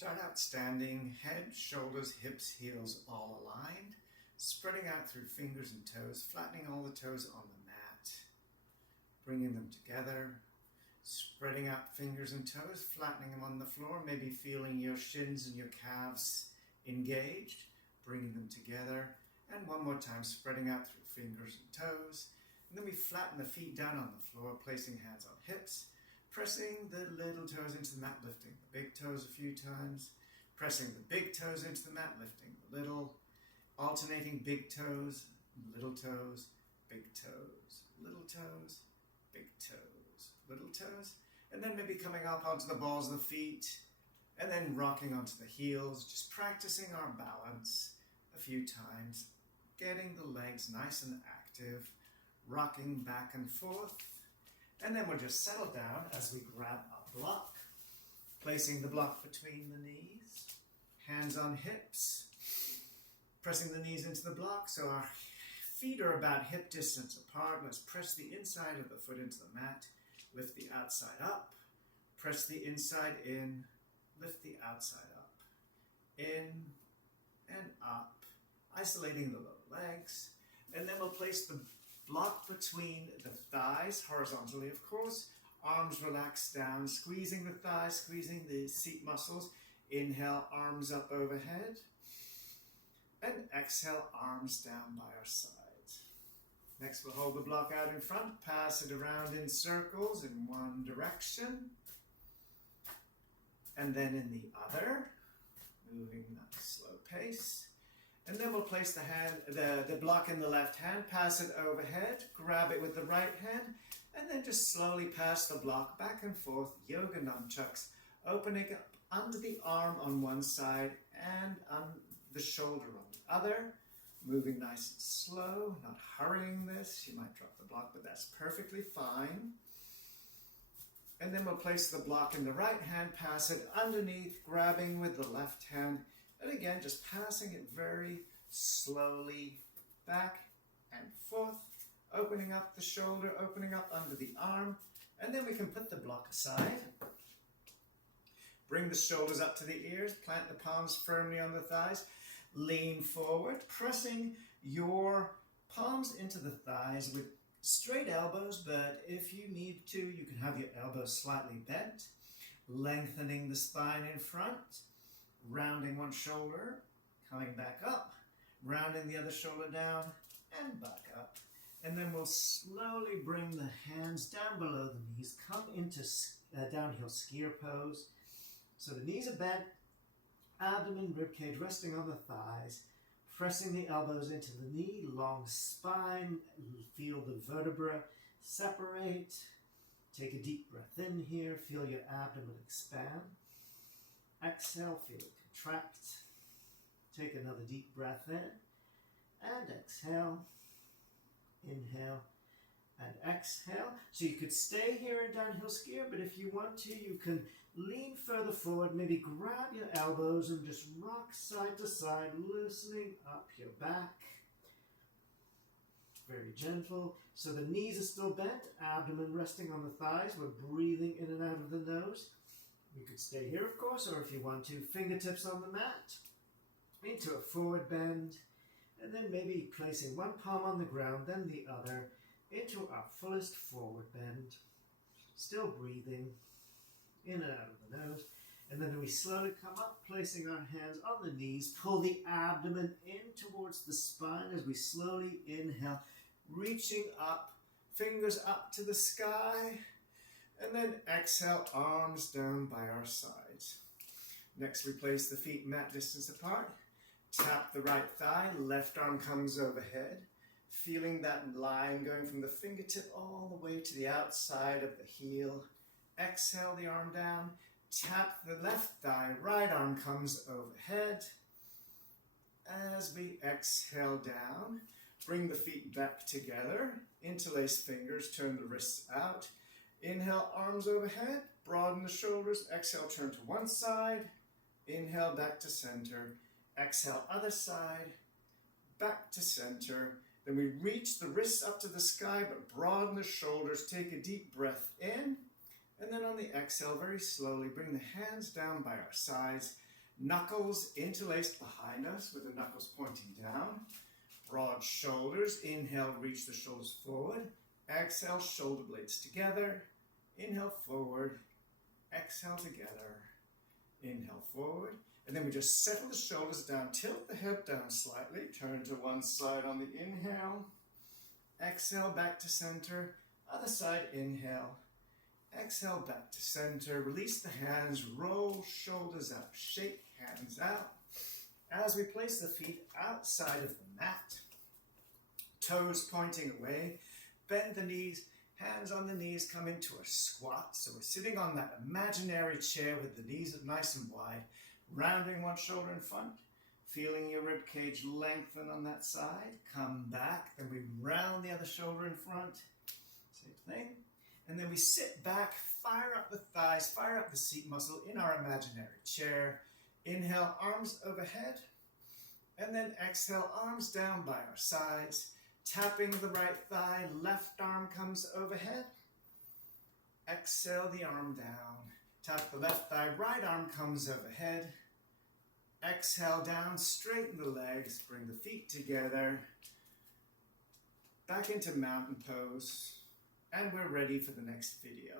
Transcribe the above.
Start out standing, head, shoulders, hips, heels all aligned, spreading out through fingers and toes, flattening all the toes on the mat, bringing them together, spreading out fingers and toes, flattening them on the floor, maybe feeling your shins and your calves engaged, bringing them together, and one more time, spreading out through fingers and toes. And then we flatten the feet down on the floor, placing hands on hips, pressing the little toes into the mat, lifting the big toes a few times, pressing the big toes into the mat, lifting the little, alternating big toes, little toes, big toes, little toes, big toes, little toes, and then maybe coming up onto the balls of the feet, and then rocking onto the heels, just practicing our balance a few times, getting the legs nice and active, rocking back and forth. And then we'll just settle down as we grab a block, placing the block between the knees, hands on hips, pressing the knees into the block so our feet are about hip distance apart. Let's press the inside of the foot into the mat, lift the outside up, press the inside in, lift the outside up, in and up, isolating the lower legs, and then we'll place the block between the thighs, horizontally of course, arms relaxed down, squeezing the thighs, squeezing the seat muscles. Inhale, arms up overhead, and exhale, arms down by our sides. Next we'll hold the block out in front, pass it around in circles in one direction, and then in the other, moving at a slow pace. And then we'll place the block in the left hand, pass it overhead, grab it with the right hand, and then just slowly pass the block back and forth, yoga nunchucks, opening up under the arm on one side and on the shoulder on the other, moving nice and slow, not hurrying this. You might drop the block, but that's perfectly fine. And then we'll place the block in the right hand, pass it underneath, grabbing with the left hand, and again, just passing it very slowly back and forth, opening up the shoulder, opening up under the arm, and then we can put the block aside. Bring the shoulders up to the ears, plant the palms firmly on the thighs, lean forward, pressing your palms into the thighs with straight elbows, but if you need to, you can have your elbows slightly bent, lengthening the spine in front, rounding one shoulder, coming back up, rounding the other shoulder down, and back up. And then we'll slowly bring the hands down below the knees, come into downhill skier pose. So the knees are bent, abdomen, ribcage resting on the thighs, pressing the elbows into the knee, long spine, feel the vertebra separate. Take a deep breath in here, feel your abdomen expand. Exhale, feel it contract. Take another deep breath in and exhale. Inhale and exhale. So you could stay here in downhill skier, but if you want to, you can lean further forward, maybe grab your elbows and just rock side to side, loosening up your back. Very gentle. So the knees are still bent, abdomen resting on the thighs. We're breathing in and out of the nose. You could stay here, of course, or if you want to, fingertips on the mat, into a forward bend, and then maybe placing one palm on the ground, then the other, into our fullest forward bend. Still breathing in and out of the nose. And then we slowly come up, placing our hands on the knees, pull the abdomen in towards the spine as we slowly inhale, reaching up, fingers up to the sky, and then exhale, arms down by our sides. Next, we place the feet mat distance apart. Tap the right thigh, left arm comes overhead. Feeling that line going from the fingertip all the way to the outside of the heel. Exhale the arm down. Tap the left thigh, right arm comes overhead. As we exhale down, bring the feet back together. Interlace fingers, turn the wrists out. Inhale, arms overhead, broaden the shoulders. Exhale, turn to one side. Inhale, back to center. Exhale, other side, back to center. Then we reach the wrists up to the sky, but broaden the shoulders. Take a deep breath in. And then on the exhale, very slowly, bring the hands down by our sides. Knuckles interlaced behind us with the knuckles pointing down. Broad shoulders. Inhale, reach the shoulders forward. Exhale, shoulder blades together. Inhale, forward. Exhale, together. Inhale, forward. And then we just settle the shoulders down, tilt the head down slightly, turn to one side on the inhale. Exhale, back to center. Other side, inhale. Exhale, back to center. Release the hands, roll shoulders up, shake hands out. As we place the feet outside of the mat, toes pointing away, bend the knees, hands on the knees, come into a squat. So we're sitting on that imaginary chair with the knees nice and wide, rounding one shoulder in front, feeling your rib cage lengthen on that side. Come back, then we round the other shoulder in front. Same thing. And then we sit back, fire up the thighs, fire up the seat muscle in our imaginary chair. Inhale, arms overhead. And then exhale, arms down by our sides. Tapping the right thigh, left arm comes overhead. Exhale the arm down. Tap the left thigh, right arm comes overhead. Exhale down, straighten the legs, bring the feet together. Back into mountain pose. And we're ready for the next video.